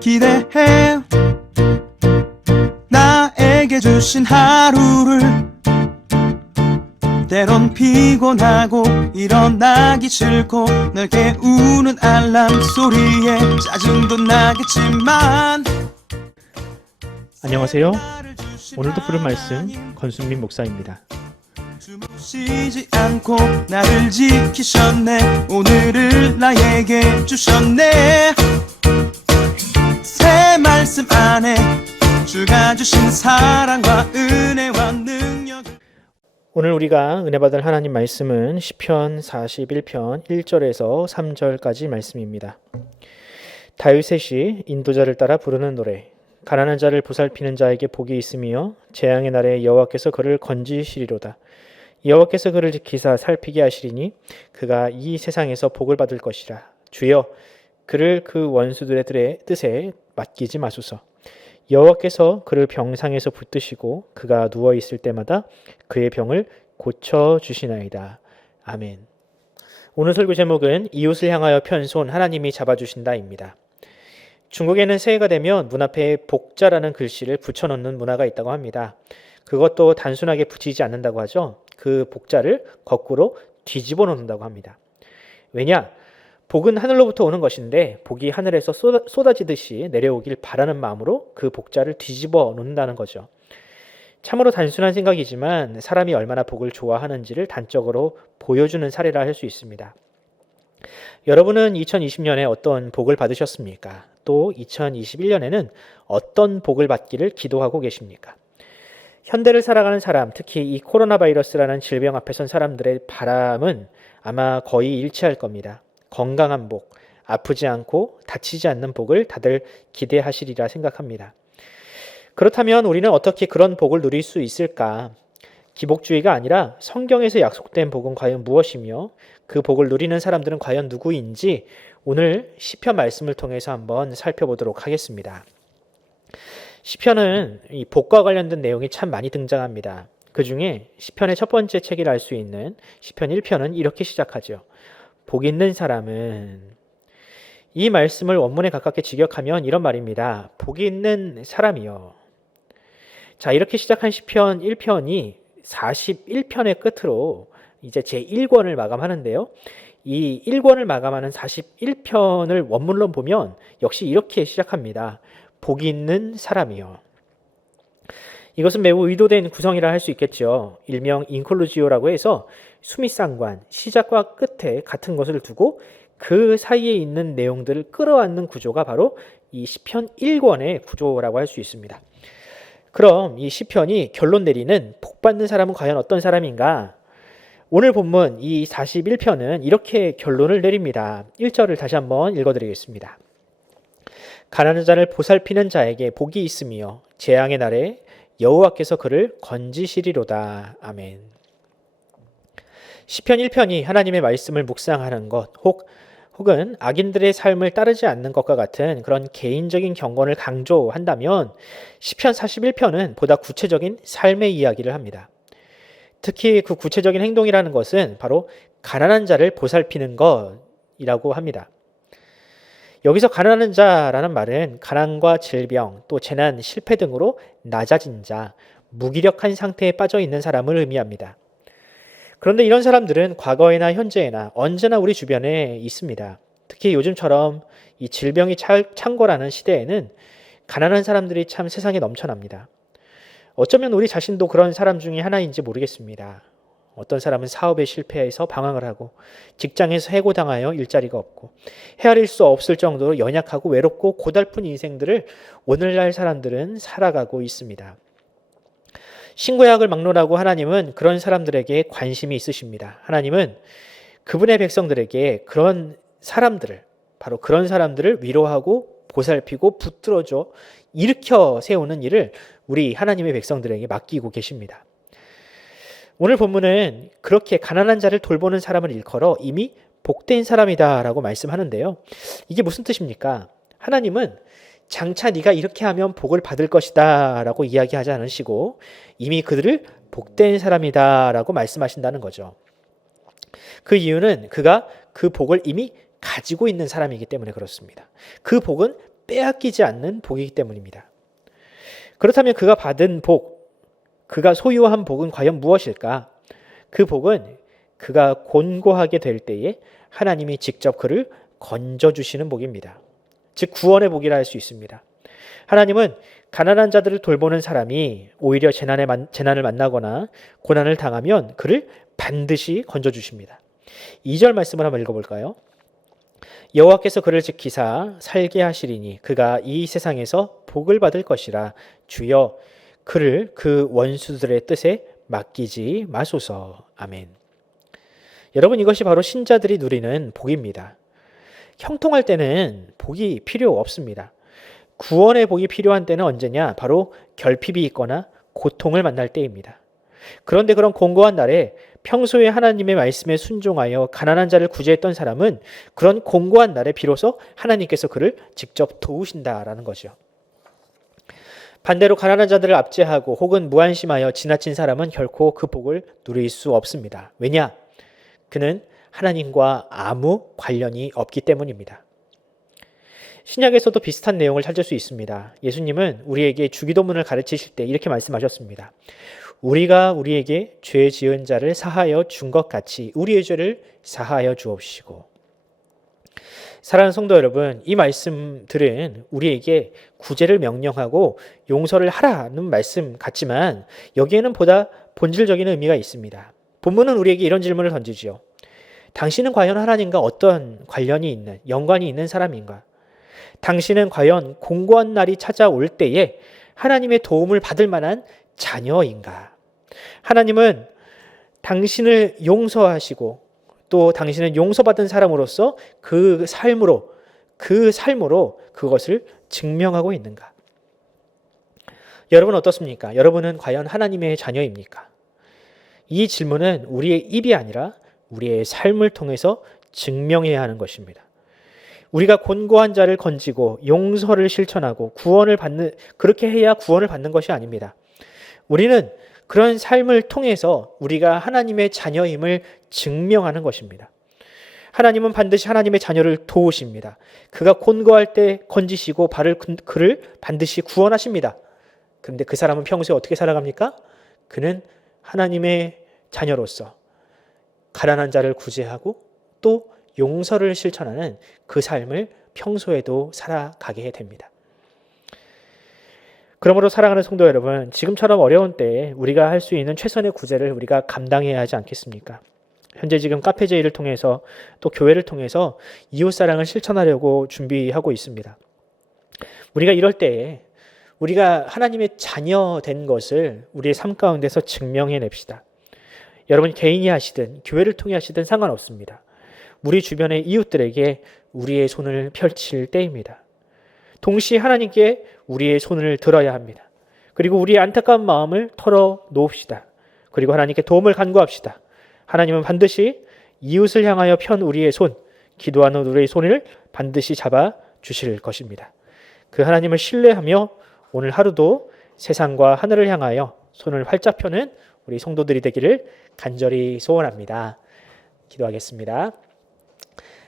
기대해 나에게 주신 하루를 때론 피곤하고 일어나기 싫고 널 깨우는 알람 소리에 짜증도 나겠지만 안녕하세요. 오늘도 부른 말씀 권순민 목사입니다. 쉬지 않고 나를 지키셨네. 오늘을 나에게 주셨네. 새 말씀 안에 주가 주신 사랑과 은혜와 능력. 오늘 우리가 은혜 받을 하나님 말씀은 시편 41편 1절에서 3절까지 말씀입니다. 다윗의 인도자를 따라 부르는 노래. 가난한 자를 보살피는 자에게 복이 있으며 재앙의 날에 여호와께서 그를 건지시리로다. 여호와께서 그를 지키사 살피게 하시리니 그가 이 세상에서 복을 받을 것이라. 주여 그를 그 원수들의 뜻에 맡기지 마소서. 여호와께서 그를 병상에서 붙드시고 그가 누워 있을 때마다 그의 병을 고쳐 주시나이다. 아멘. 오늘 설교 제목은 이웃을 향하여 편손 하나님이 잡아주신다입니다. 중국에는 새해가 되면 문 앞에 복자라는 글씨를 붙여놓는 문화가 있다고 합니다. 그것도 단순하게 붙이지 않는다고 하죠. 그 복자를 거꾸로 뒤집어 놓는다고 합니다. 왜냐? 복은 하늘로부터 오는 것인데 복이 하늘에서 쏟아지듯이 내려오길 바라는 마음으로 그 복자를 뒤집어 놓는다는 거죠. 참으로 단순한 생각이지만 사람이 얼마나 복을 좋아하는지를 단적으로 보여주는 사례라 할 수 있습니다. 여러분은 2020년에 어떤 복을 받으셨습니까? 또 2021년에는 어떤 복을 받기를 기도하고 계십니까? 현대를 살아가는 사람, 특히 이 코로나 바이러스라는 질병 앞에 선 사람들의 바람은 아마 거의 일치할 겁니다. 건강한 복, 아프지 않고 다치지 않는 복을 다들 기대하시리라 생각합니다. 그렇다면 우리는 어떻게 그런 복을 누릴 수 있을까? 기복주의가 아니라 성경에서 약속된 복은 과연 무엇이며 그 복을 누리는 사람들은 과연 누구인지 오늘 시편 말씀을 통해서 한번 살펴보도록 하겠습니다. 시편은 이 복과 관련된 내용이 참 많이 등장합니다. 그 중에 시편의 첫 번째 책이라 할 수 있는 시편 1편은 이렇게 시작하죠. 복 있는 사람은, 이 말씀을 원문에 가깝게 직역하면 이런 말입니다. 복이 있는 사람이요. 자, 이렇게 시작한 시편 1편이 41편의 끝으로 이제 제1권을 마감하는데요. 이 1권을 마감하는 41편을 원문로 보면 역시 이렇게 시작합니다. 복이 있는 사람이요. 이것은 매우 의도된 구성이라 할 수 있겠죠. 일명 인클루지오라고 해서 수미상관, 시작과 끝에 같은 것을 두고 그 사이에 있는 내용들을 끌어안는 구조가 바로 이 시편 1권의 구조라고 할 수 있습니다. 그럼 이 시편이 결론 내리는 복 받는 사람은 과연 어떤 사람인가? 오늘 본문 이 41편은 이렇게 결론을 내립니다. 1절을 다시 한번 읽어드리겠습니다. 가난한 자를 보살피는 자에게 복이 있으며 재앙의 날에 여호와께서 그를 건지시리로다. 아멘. 시편 1편이 하나님의 말씀을 묵상하는 것 혹은 악인들의 삶을 따르지 않는 것과 같은 그런 개인적인 경건을 강조한다면 시편 41편은 보다 구체적인 삶의 이야기를 합니다. 특히 그 구체적인 행동이라는 것은 바로 가난한 자를 보살피는 것이라고 합니다. 여기서 가난한 자라는 말은 가난과 질병, 또 재난, 실패 등으로 낮아진 자, 무기력한 상태에 빠져 있는 사람을 의미합니다. 그런데 이런 사람들은 과거에나 현재에나 언제나 우리 주변에 있습니다. 특히 요즘처럼 이 질병이 창궐하는 시대에는 가난한 사람들이 참 세상에 넘쳐납니다. 어쩌면 우리 자신도 그런 사람 중에 하나인지 모르겠습니다. 어떤 사람은 사업에 실패해서 방황을 하고 직장에서 해고당하여 일자리가 없고 헤아릴 수 없을 정도로 연약하고 외롭고 고달픈 인생들을 오늘날 사람들은 살아가고 있습니다. 신구약을 막론하고 하나님은 그런 사람들에게 관심이 있으십니다. 하나님은 그분의 백성들에게 그런 사람들을, 바로 그런 사람들을 위로하고 보살피고 붙들어줘 일으켜 세우는 일을 우리 하나님의 백성들에게 맡기고 계십니다. 오늘 본문은 그렇게 가난한 자를 돌보는 사람을 일컬어 이미 복된 사람이다라고 말씀하는데요. 이게 무슨 뜻입니까? 하나님은 장차 네가 이렇게 하면 복을 받을 것이다 라고 이야기하지 않으시고 이미 그들을 복된 사람이다 라고 말씀하신다는 거죠. 그 이유는 그가 그 복을 이미 가지고 있는 사람이기 때문에 그렇습니다. 그 복은 빼앗기지 않는 복이기 때문입니다. 그렇다면 그가 받은 복, 그가 소유한 복은 과연 무엇일까? 그 복은 그가 곤고하게 될 때에 하나님이 직접 그를 건져주시는 복입니다. 즉 구원의 복이라 할 수 있습니다. 하나님은 가난한 자들을 돌보는 사람이 오히려 재난을 만나거나 고난을 당하면 그를 반드시 건져주십니다. 2절 말씀을 한번 읽어볼까요? 여호와께서 그를 지키사 살게 하시리니 그가 이 세상에서 복을 받을 것이라. 주여 그를 그 원수들의 뜻에 맡기지 마소서. 아멘. 여러분, 이것이 바로 신자들이 누리는 복입니다. 형통할 때는 복이 필요 없습니다. 구원의 복이 필요한 때는 언제냐? 바로 결핍이 있거나 고통을 만날 때입니다. 그런데 그런 공고한 날에 평소에 하나님의 말씀에 순종하여 가난한 자를 구제했던 사람은 그런 공고한 날에 비로소 하나님께서 그를 직접 도우신다라는 거죠. 반대로 가난한 자들을 압제하고 혹은 무안심하여 지나친 사람은 결코 그 복을 누릴 수 없습니다. 왜냐? 그는 하나님과 아무 관련이 없기 때문입니다. 신약에서도 비슷한 내용을 찾을 수 있습니다. 예수님은 우리에게 주기도문을 가르치실 때 이렇게 말씀하셨습니다. 우리가 우리에게 죄 지은 자를 사하여 준 것 같이 우리의 죄를 사하여 주옵시고. 사랑하는 성도 여러분, 이 말씀들은 우리에게 구제를 명령하고 용서를 하라는 말씀 같지만 여기에는 보다 본질적인 의미가 있습니다. 본문은 우리에게 이런 질문을 던지지요. 당신은 과연 하나님과 어떤 관련이 있는, 연관이 있는 사람인가? 당신은 과연 공고한 날이 찾아올 때에 하나님의 도움을 받을 만한 자녀인가? 하나님은 당신을 용서하시고 또 당신은 용서받은 사람으로서 그 삶으로 그것을 증명하고 있는가? 여러분 어떻습니까? 여러분은 과연 하나님의 자녀입니까? 이 질문은 우리의 입이 아니라 우리의 삶을 통해서 증명해야 하는 것입니다. 우리가 곤고한 자를 건지고 용서를 실천하고 그렇게 해야 구원을 받는 것이 아닙니다. 우리는 그런 삶을 통해서 우리가 하나님의 자녀임을 증명하는 것입니다. 하나님은 반드시 하나님의 자녀를 도우십니다. 그가 곤고할 때 건지시고 그를 반드시 구원하십니다. 그런데 그 사람은 평소에 어떻게 살아갑니까? 그는 하나님의 자녀로서 가난한 자를 구제하고 또 용서를 실천하는 그 삶을 평소에도 살아가게 됩니다. 그러므로 사랑하는 성도 여러분, 지금처럼 어려운 때에 우리가 할 수 있는 최선의 구제를 우리가 감당해야 하지 않겠습니까? 현재 지금 카페제이를 통해서 또 교회를 통해서 이웃사랑을 실천하려고 준비하고 있습니다. 우리가 이럴 때에 우리가 하나님의 자녀 된 것을 우리의 삶 가운데서 증명해냅시다. 여러분 개인이 하시든 교회를 통해 하시든 상관없습니다. 우리 주변의 이웃들에게 우리의 손을 펼칠 때입니다. 동시에 하나님께 우리의 손을 들어야 합니다. 그리고 우리의 안타까운 마음을 털어놓읍시다. 그리고 하나님께 도움을 간구합시다. 하나님은 반드시 이웃을 향하여 편 우리의 손, 기도하는 우리의 손을 반드시 잡아 주실 것입니다. 그 하나님을 신뢰하며 오늘 하루도 세상과 하늘을 향하여 손을 활짝 펴는 우리 성도들이 되기를 간절히 소원합니다. 기도하겠습니다.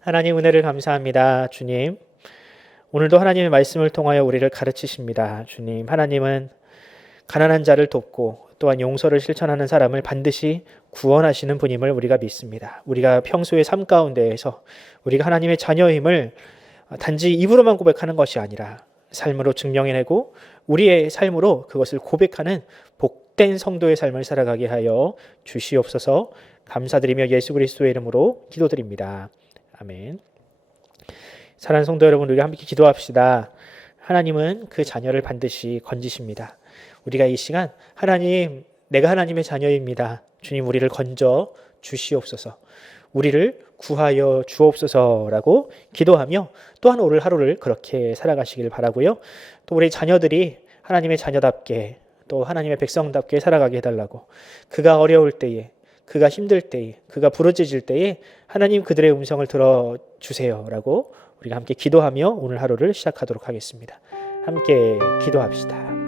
하나님 은혜를 감사합니다. 주님, 오늘도 하나님의 말씀을 통하여 우리를 가르치십니다. 주님, 하나님은 가난한 자를 돕고 또한 용서를 실천하는 사람을 반드시 구원하시는 분임을 우리가 믿습니다. 우리가 평소의 삶 가운데에서 우리가 하나님의 자녀임을 단지 입으로만 고백하는 것이 아니라 삶으로 증명해내고 우리의 삶으로 그것을 고백하는 복된 성도의 삶을 살아가게 하여 주시옵소서. 감사드리며 예수 그리스도의 이름으로 기도드립니다. 아멘. 사랑하는 성도 여러분, 우리가 함께 기도합시다. 하나님은 그 자녀를 반드시 건지십니다. 우리가 이 시간 하나님, 내가 하나님의 자녀입니다. 주님, 우리를 건져 주시옵소서. 우리를 구하여 주옵소서라고 기도하며 또한 오늘 하루를 그렇게 살아가시길 바라고요. 또 우리 자녀들이 하나님의 자녀답게 또 하나님의 백성답게 살아가게 해달라고, 그가 어려울 때에, 그가 힘들 때에, 그가 부르짖을 때에 하나님 그들의 음성을 들어주세요라고 우리가 함께 기도하며 오늘 하루를 시작하도록 하겠습니다. 함께 기도합시다.